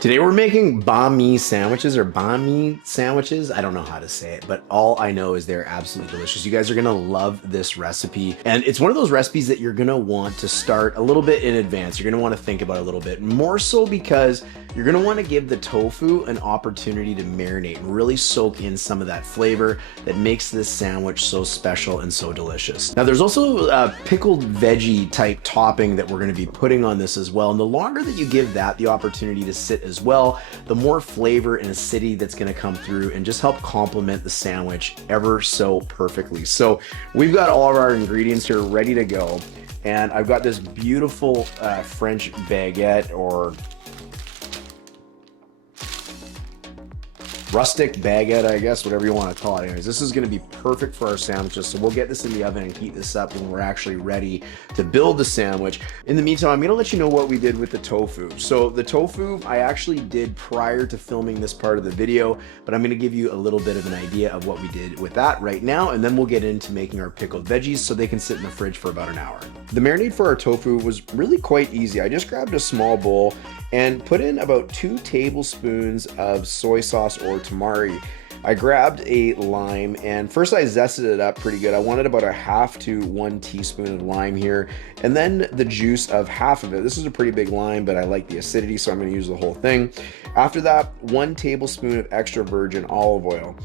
Today we're making Banh Mi sandwiches or Banh Mi sandwiches. I don't know how to say it, but all I know is they're absolutely delicious. You guys are gonna love this recipe. And it's one of those recipes that you're gonna want to start a little bit in advance. You're gonna want to think about it a little bit, more so because you're gonna want to give the tofu an opportunity to marinate and really soak in some of that flavor that makes this sandwich so special and so delicious. Now there's also a pickled veggie type topping that we're gonna be putting on this as well. And the longer that you give that the opportunity to sit as well, the more flavor and acidity that's going to come through and just help complement the sandwich ever so perfectly. So we've got all of our ingredients here ready to go, and I've got this beautiful French baguette or rustic baguette, I guess, whatever you want to call it. Anyways, this is going to be perfect for our sandwiches. So we'll get this in the oven and heat this up when we're actually ready to build the sandwich. In the meantime, I'm going to let you know what we did with the tofu. So the tofu I actually did prior to filming this part of the video, but I'm going to give you a little bit of an idea of what we did with that right now, and then we'll get into making our pickled veggies so they can sit in the fridge for about an hour. The marinade for our tofu was really quite easy. I just grabbed a small bowl and put in about 2 tablespoons of soy sauce or tamari. I grabbed a lime and first I zested it up pretty good. I wanted about a half to 1 teaspoon of lime here, and then the juice of half of it. This is a pretty big lime, but I like the acidity, so I'm going to use the whole thing. After that, 1 tablespoon of extra virgin olive oil.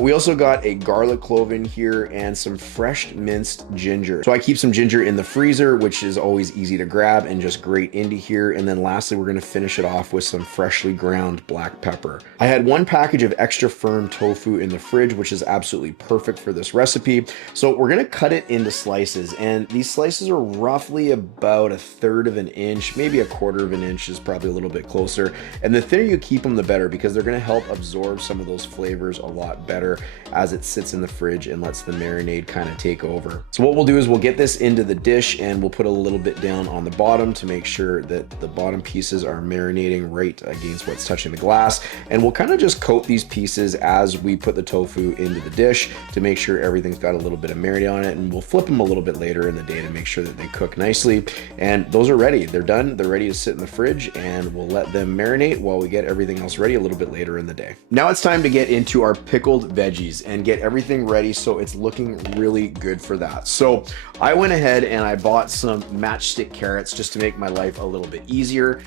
We also got a garlic clove in here and some fresh minced ginger. So I keep some ginger in the freezer, which is always easy to grab and just grate into here. And then lastly, we're going to finish it off with some freshly ground black pepper. I had 1 package of extra firm tofu in the fridge, which is absolutely perfect for this recipe. So we're going to cut it into slices, and these slices are roughly about 1/3 of an inch, maybe 1/4 of an inch is probably a little bit closer. And the thinner you keep them, the better, because they're going to help absorb some of those flavors a lot better as it sits in the fridge and lets the marinade kind of take over. So what we'll do is we'll get this into the dish and we'll put a little bit down on the bottom to make sure that the bottom pieces are marinating right against what's touching the glass. And we'll kind of just coat these pieces as we put the tofu into the dish to make sure everything's got a little bit of marinade on it, and we'll flip them a little bit later in the day to make sure that they cook nicely. And those are ready. They're done. They're ready to sit in the fridge, and we'll let them marinate while we get everything else ready a little bit later in the day. Now it's time to get into our pickled veggies and get everything ready so it's looking really good for that. So I went ahead and I bought some matchstick carrots just to make my life a little bit easier.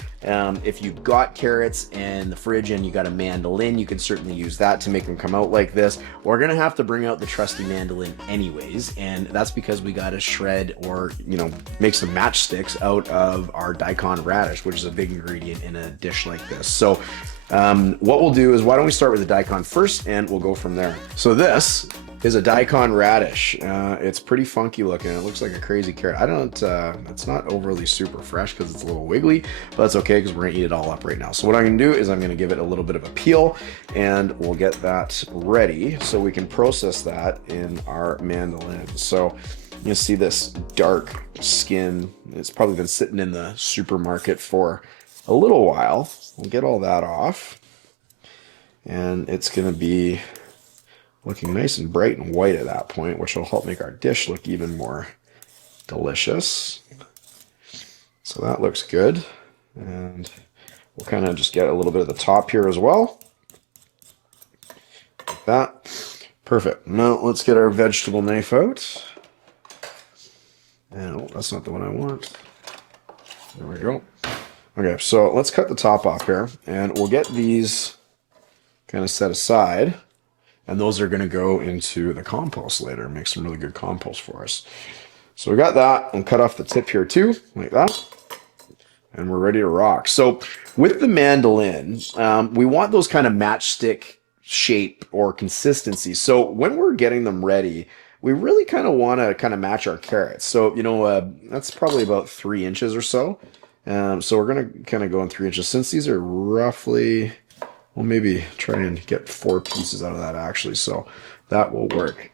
If you've got carrots in the fridge and you got a mandolin, you can certainly use that to make them come out like this. We're gonna have to bring out the trusty mandolin anyways, and that's because we gotta shred or make some matchsticks out of our Daikon radish, which is a big ingredient in a dish like this. So what we'll do is, why don't we start with the Daikon first and we'll go from there. So this is a Daikon radish. It's pretty funky looking. It looks like a crazy carrot. It's not overly super fresh because it's a little wiggly, but that's okay because we're gonna eat it all up right now. So what I'm gonna do is I'm gonna give it a little bit of a peel, and we'll get that ready so we can process that in our mandolin. So you see this dark skin. It's probably been sitting in the supermarket for a little while. We'll get all that off, and it's gonna be looking nice and bright and white at that point, which will help make our dish look even more delicious. So that looks good. And we'll kind of just get a little bit of the top here as well. Like that. Perfect. Now let's get our vegetable knife out. And oh, that's not the one I want. There we go. Okay, so let's cut the top off here, and we'll get these kind of set aside. And those are going to go into the compost later, make some really good compost for us. So we got that, and cut off the tip here too, like that. And we're ready to rock. So with the mandolin, we want those kind of matchstick shape or consistency. So when we're getting them ready, we really kind of want to kind of match our carrots. So, that's probably about 3 inches or so. So we're going to kind of go in 3 inches. Since these are roughly, we'll maybe try and get 4 pieces out of that actually, so that will work.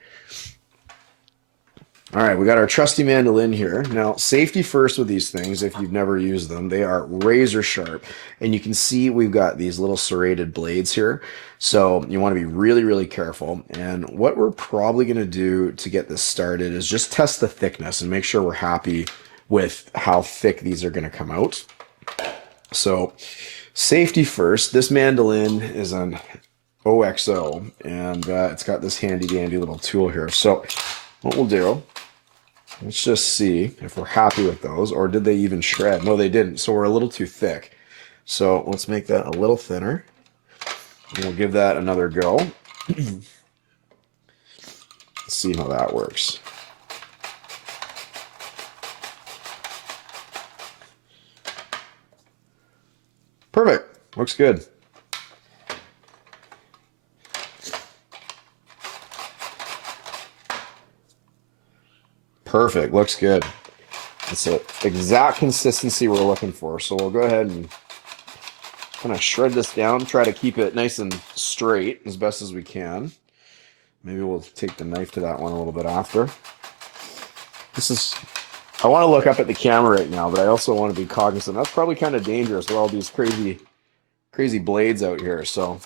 All right, we got our trusty mandolin here. Now, safety first with these things, if you've never used them, they are razor sharp. And you can see we've got these little serrated blades here. So you want to be really, really careful. And what we're probably going to do to get this started is just test the thickness and make sure we're happy with how thick these are going to come out. So Safety first. This mandolin is an OXO, and it's got this handy dandy little tool here. So what we'll do, let's just see if we're happy with those, or did they even shred? No, they didn't. So we're a little too thick. So let's make that a little thinner. And we'll give that another go. Let's see how that works. Perfect. Looks good. Perfect. Looks good. It's the exact consistency we're looking for. So we'll go ahead and kind of shred this down. Try to keep it nice and straight as best as we can. Maybe we'll take the knife to that one a little bit after. I want to look up at the camera right now, but I also want to be cognizant. That's probably kind of dangerous with all these crazy blades out here. So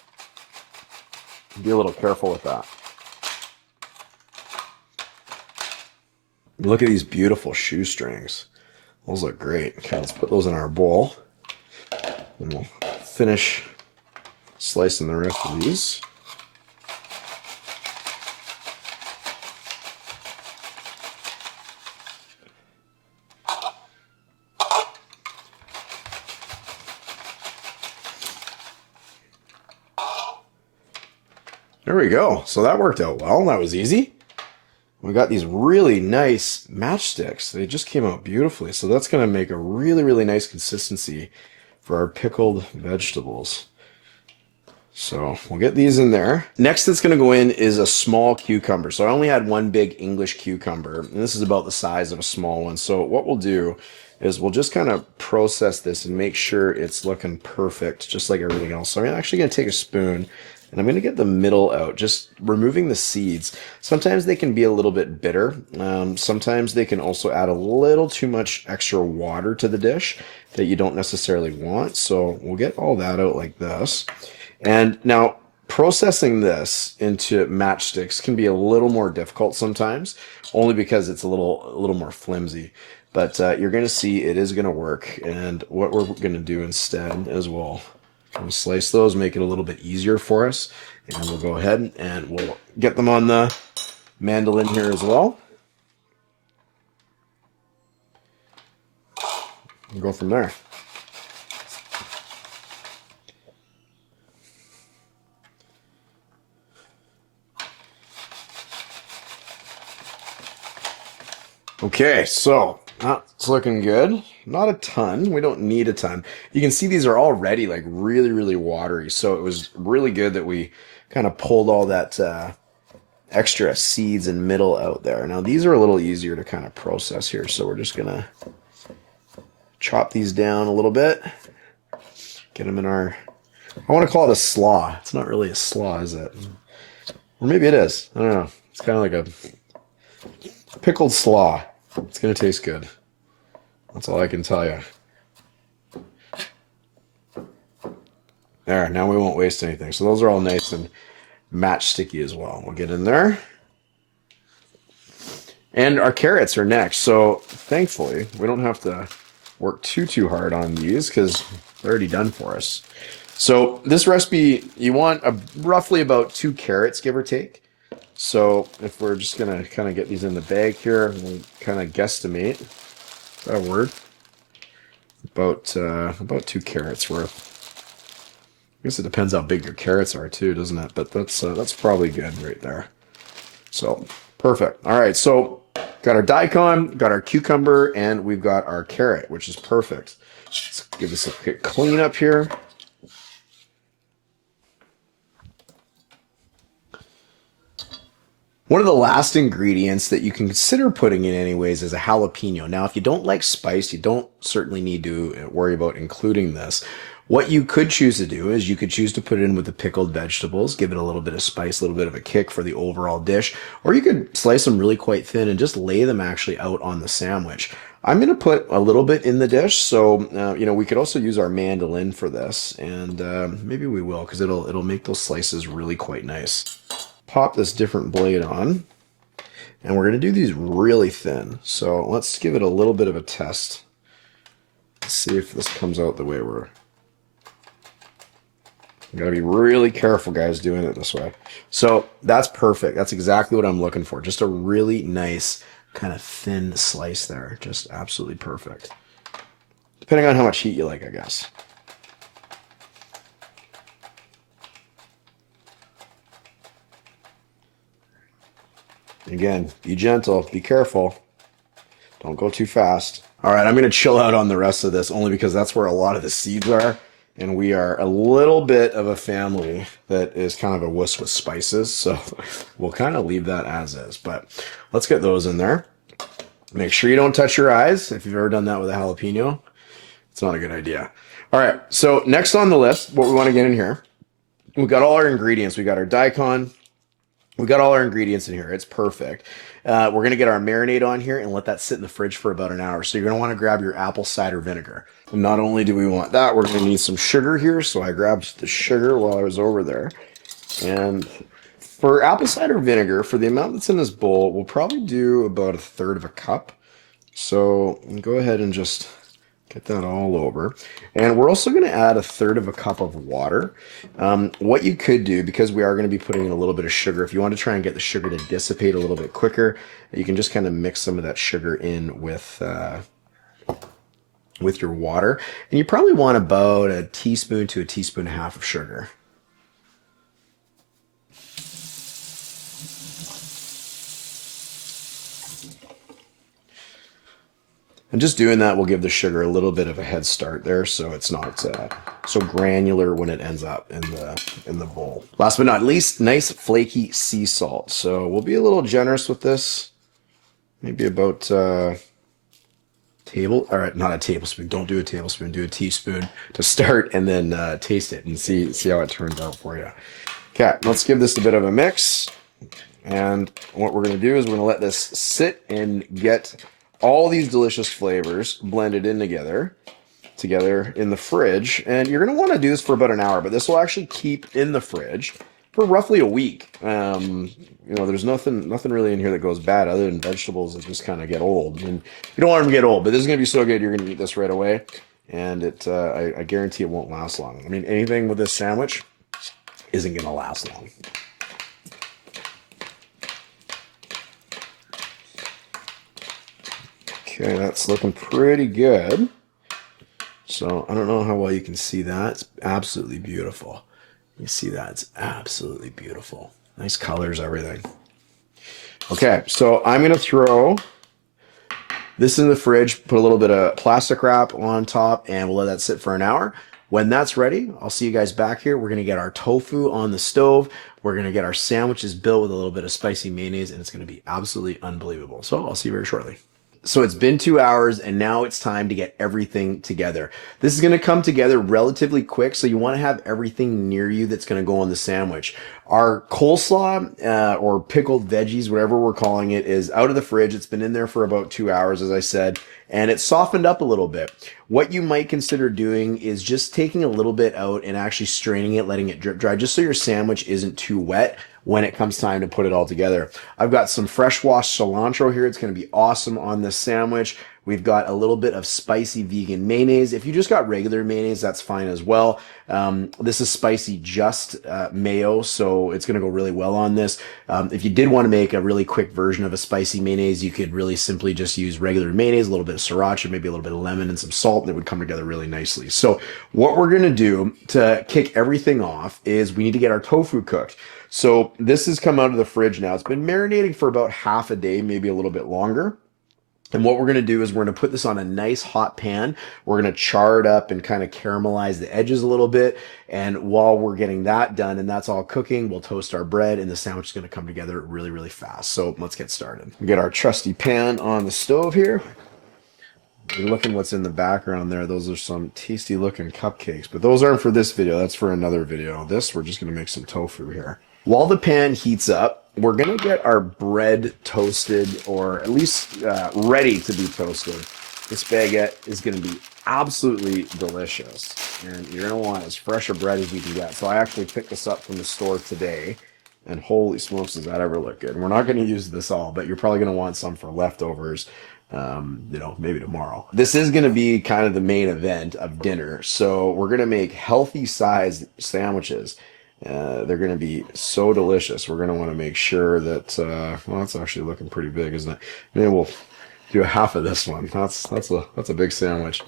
be a little careful with that. Look at these beautiful shoestrings. Those look great. Okay, let's put those in our bowl. And we'll finish slicing the rest of these. There we go. So that worked out well. That was easy. We got these really nice matchsticks. They just came out beautifully. So that's going to make a really nice consistency for our pickled vegetables. So we'll get these in there. Next that's going to go in is a small cucumber. So I only had one big English cucumber, and this is about the size of a small one. So what we'll do is we'll just kind of process this and make sure it's looking perfect, just like everything else. So I'm actually going to take a spoon and I'm going to get the middle out, just removing the seeds. Sometimes they can be a little bit bitter. Sometimes they can also add a little too much extra water to the dish that you don't necessarily want. So we'll get all that out like this. And now processing this into matchsticks can be a little more difficult sometimes, only because it's a little more flimsy. But you're going to see it is going to work. And what we're going to do instead is we'll slice those, make it a little bit easier for us. And we'll go ahead and we'll get them on the mandolin here as well. And go from there. Okay, so that's looking good. Not a ton. We don't need a ton. You can see these are already like really watery. So it was really good that we kind of pulled all that extra seeds and middle out there. Now these are a little easier to kind of process here. So we're just gonna chop these down a little bit. Get them in our, I want to call it a slaw. It's not really a slaw, is it? Or maybe it is. I don't know. It's kind of like a pickled slaw. It's going to taste good. That's all I can tell you. There, now we won't waste anything. So those are all nice and matchsticky as well. We'll get in there. And our carrots are next. So thankfully, we don't have to work too hard on these because they're already done for us. So this recipe, you want roughly about 2 carrots, give or take. So if we're just going to kind of get these in the bag here, we'll kind of guesstimate, is that a word? About 2 carrots worth. I guess it depends how big your carrots are too, doesn't it? But that's probably good right there. So perfect. All right, so got our daikon, got our cucumber, and we've got our carrot, which is perfect. Let's give this a quick clean up here. One of the last ingredients that you can consider putting in anyways is a jalapeno. Now, if you don't like spice, you don't certainly need to worry about including this. What you could choose to do is you could choose to put it in with the pickled vegetables, give it a little bit of spice, a little bit of a kick for the overall dish, or you could slice them really quite thin and just lay them actually out on the sandwich. I'm going to put a little bit in the dish, so we could also use our mandolin for this, and maybe we will because it'll make those slices really quite nice. Pop this different blade on, and we're going to do these really thin. So let's give it a little bit of a test. Let's see if this comes out the way we're You gotta be really careful, guys, doing it this way. So that's perfect. That's exactly what I'm looking for. Just a really nice kind of thin slice there. Just absolutely perfect. Depending on how much heat you like, I guess. Again, be gentle, be careful. Don't go too fast. All right, I'm going to chill out on the rest of this only because that's where a lot of the seeds are. And we are a little bit of a family that is kind of a wuss with spices. So we'll kind of leave that as is. But let's get those in there. Make sure you don't touch your eyes. If you've ever done that with a jalapeno, it's not a good idea. All right, so next on the list, what we want to get in here, we've got all our ingredients. We got our daikon. We got all our ingredients in here. It's perfect. We're going to get our marinade on here and let that sit in the fridge for about an hour. So you're going to want to grab your apple cider vinegar. And not only do we want that, we're going to need some sugar here. So I grabbed the sugar while I was over there. And for apple cider vinegar, for the amount that's in this bowl, we'll probably do about 1/3 of a cup. So go ahead and just get that all over. And we're also going to add 1/3 of a cup of water. What you could do, because we are going to be putting in a little bit of sugar, if you want to try and get the sugar to dissipate a little bit quicker, you can just kind of mix some of that sugar in with your water. And you probably want about a teaspoon to a teaspoon and a half of sugar. And just doing that will give the sugar a little bit of a head start there, so it's not so granular when it ends up in the bowl. Last but not least, nice flaky sea salt. So we'll be a little generous with this. Maybe about all right, not a tablespoon. Don't do a tablespoon. Do a teaspoon to start, and then taste it and see how it turns out for you. Okay, let's give this a bit of a mix. And what we're going to do is we're going to let this sit and get all these delicious flavors blended in together in the fridge. And you're going to want to do this for about an hour, but this will actually keep in the fridge for roughly a week. There's nothing really in here that goes bad other than vegetables that just kind of get old. And you don't want them to get old, but this is going to be so good. You're going to eat this right away. And I guarantee it won't last long. I mean, anything with this sandwich isn't going to last long. Okay, that's looking pretty good. So I don't know how well you can see that. It's absolutely beautiful. You see that? It's absolutely beautiful. Nice colors, everything. Okay, so I'm going to throw this in the fridge, put a little bit of plastic wrap on top, and we'll let that sit for an hour. When that's ready, I'll see you guys back here. We're going to get our tofu on the stove. We're going to get our sandwiches built with a little bit of spicy mayonnaise, and it's going to be absolutely unbelievable. So I'll see you very shortly. So it's been 2 hours and now it's time to get everything together. This is going to come together relatively quick, so you want to have everything near you that's going to go on the sandwich. Our coleslaw or pickled veggies, whatever we're calling it, is out of the fridge. It's been in there for about 2 hours, as I said, and it's softened up a little bit. What you might consider doing is just taking a little bit out and actually straining it, letting it drip dry, just so your sandwich isn't too wet when it comes time to put it all together. I've got some fresh washed cilantro here. It's going to be awesome on this sandwich. We've got a little bit of spicy vegan mayonnaise. If you just got regular mayonnaise, that's fine as well. This is spicy just mayo, so it's going to go really well on this. If you did want to make a really quick version of a spicy mayonnaise, you could really simply just use regular mayonnaise, a little bit of sriracha, maybe a little bit of lemon and some salt, and it would come together really nicely. So what we're going to do to kick everything off is we need to get our tofu cooked. So this has come out of the fridge now. It's been marinating for about half a day, maybe a little bit longer. And what we're going to do is we're going to put this on a nice hot pan. We're going to char it up and kind of caramelize the edges a little bit. And while we're getting that done and that's all cooking, we'll toast our bread and the sandwich is going to come together really, really fast. So let's get started. We get our trusty pan on the stove here. You're looking what's in the background there. Those are some tasty looking cupcakes, but those aren't for this video. That's for another video. We're just going to make some tofu here. While the pan heats up, we're going to get our bread toasted, or at least ready to be toasted. This baguette is going to be absolutely delicious, and you're going to want as fresh a bread as you can get. So I actually picked this up from the store today, And holy smokes, does that ever look good? And we're not going to use this all, but you're probably going to want some for leftovers, maybe tomorrow. This is going to be kind of the main event of dinner. So we're going to make healthy sized sandwiches. They're going to be so delicious. We're going to want to make sure that, well, that's actually looking pretty big, isn't it? Maybe we'll do a half of this one. That's a big sandwich.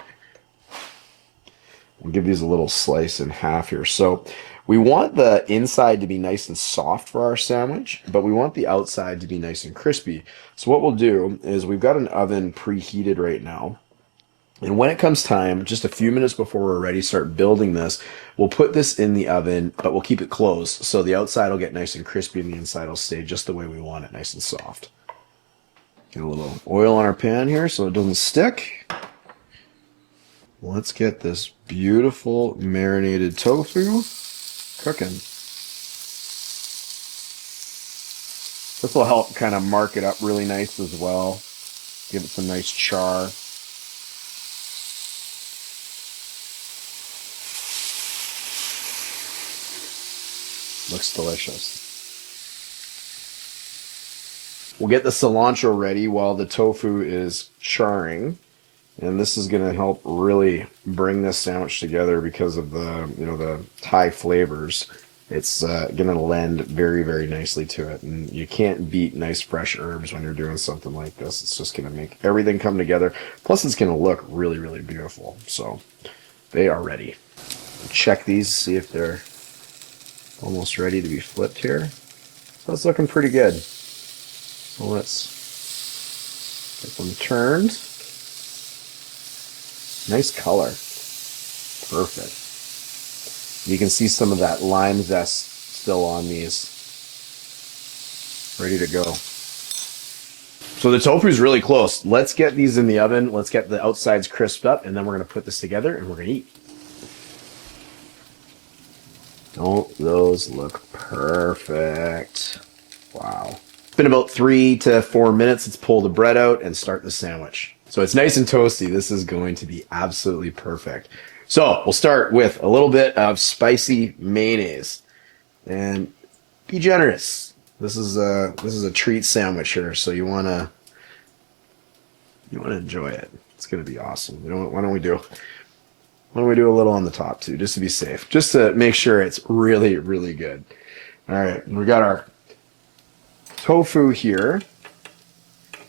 We'll give these a little slice in half here. So we want the inside to be nice and soft for our sandwich, but we want the outside to be nice and crispy. So what we'll do is we've got an oven preheated right now. And when it comes time, just a few minutes before we're ready to start building this, we'll put this in the oven, but we'll keep it closed. So the outside will get nice and crispy and the inside will stay just the way we want it, nice and soft. Get a little oil on our pan here so it doesn't stick. Let's get this beautiful marinated tofu cooking. This will help kind of mark it up really nice as well. Give it some nice char. Looks delicious. We'll get the cilantro ready while the tofu is charring. And this is going to help really bring this sandwich together because of the Thai flavors. It's going to lend very, very nicely to it. And you can't beat nice fresh herbs when you're doing something like this. It's just going to make everything come together. Plus, it's going to look really, really beautiful. So they are ready. Check these, see if they're almost ready to be flipped here. So it's looking pretty good. So let's get them turned. Nice color. Perfect. You can see some of that lime zest still on these. Ready to go. So the tofu is really close. Let's get these in the oven. Let's get the outsides crisped up, and then we're going to put this together and we're going to eat. Don't those look perfect? Wow. It's been about 3 to 4 minutes. Let's pull the bread out and start the sandwich. So it's nice and toasty. This is going to be absolutely perfect. So we'll start with a little bit of spicy mayonnaise, and be generous. This is a treat sandwich here, so you wanna enjoy it. It's gonna be awesome. Why don't we do a little on the top too, just to be safe, just to make sure it's really, really good. All right, we got our tofu here,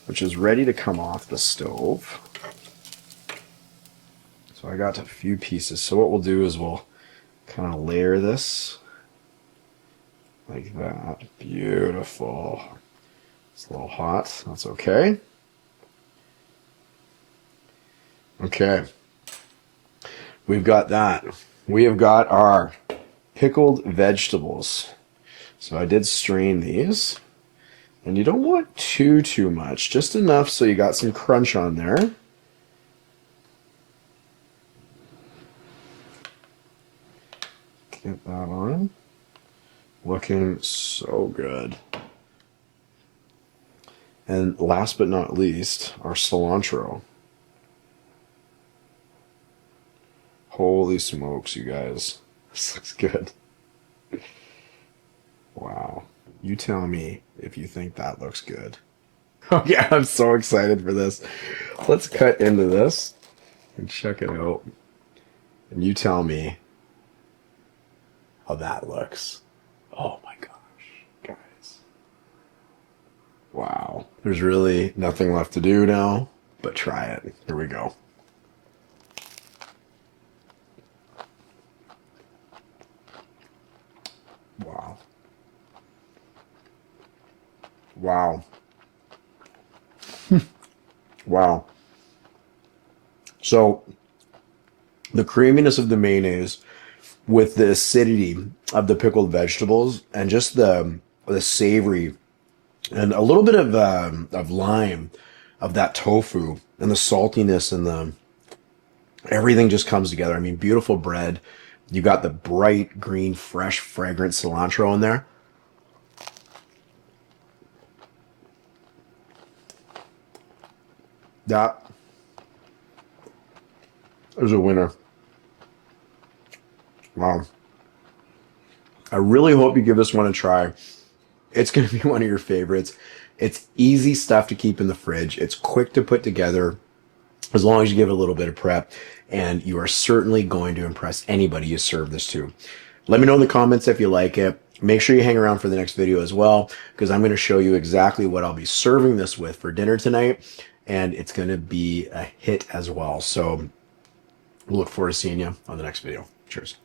which is ready to come off the stove. So I got a few pieces. So what we'll do is we'll kind of layer this like that. Beautiful. It's a little hot. That's okay. Okay. We've got that. We have got our pickled vegetables. So I did strain these. And you don't want too much, just enough so you got some crunch on there. Get that on. Looking so good. And last but not least, our cilantro. Holy smokes, you guys. This looks good. Wow. You tell me if you think that looks good. Oh yeah, I'm so excited for this. Let's cut into this and check it out. And you tell me how that looks. Oh my gosh, guys. Wow. There's really nothing left to do now but try it. Here we go. Wow. Wow. Wow. So the creaminess of the mayonnaise with the acidity of the pickled vegetables and just the savory and a little bit of lime of that tofu and the saltiness and the everything just comes together. I mean, beautiful bread. You got the bright green, fresh, fragrant cilantro in there. That is a winner. Wow. I really hope you give this one a try. It's going to be one of your favorites. It's easy stuff to keep in the fridge. It's quick to put together as long as you give it a little bit of prep, and you are certainly going to impress anybody you serve this to. Let me know in the comments if you like it. Make sure you hang around for the next video as well, because I'm going to show you exactly what I'll be serving this with for dinner tonight, and it's going to be a hit as well. So look forward to seeing you on the next video. Cheers.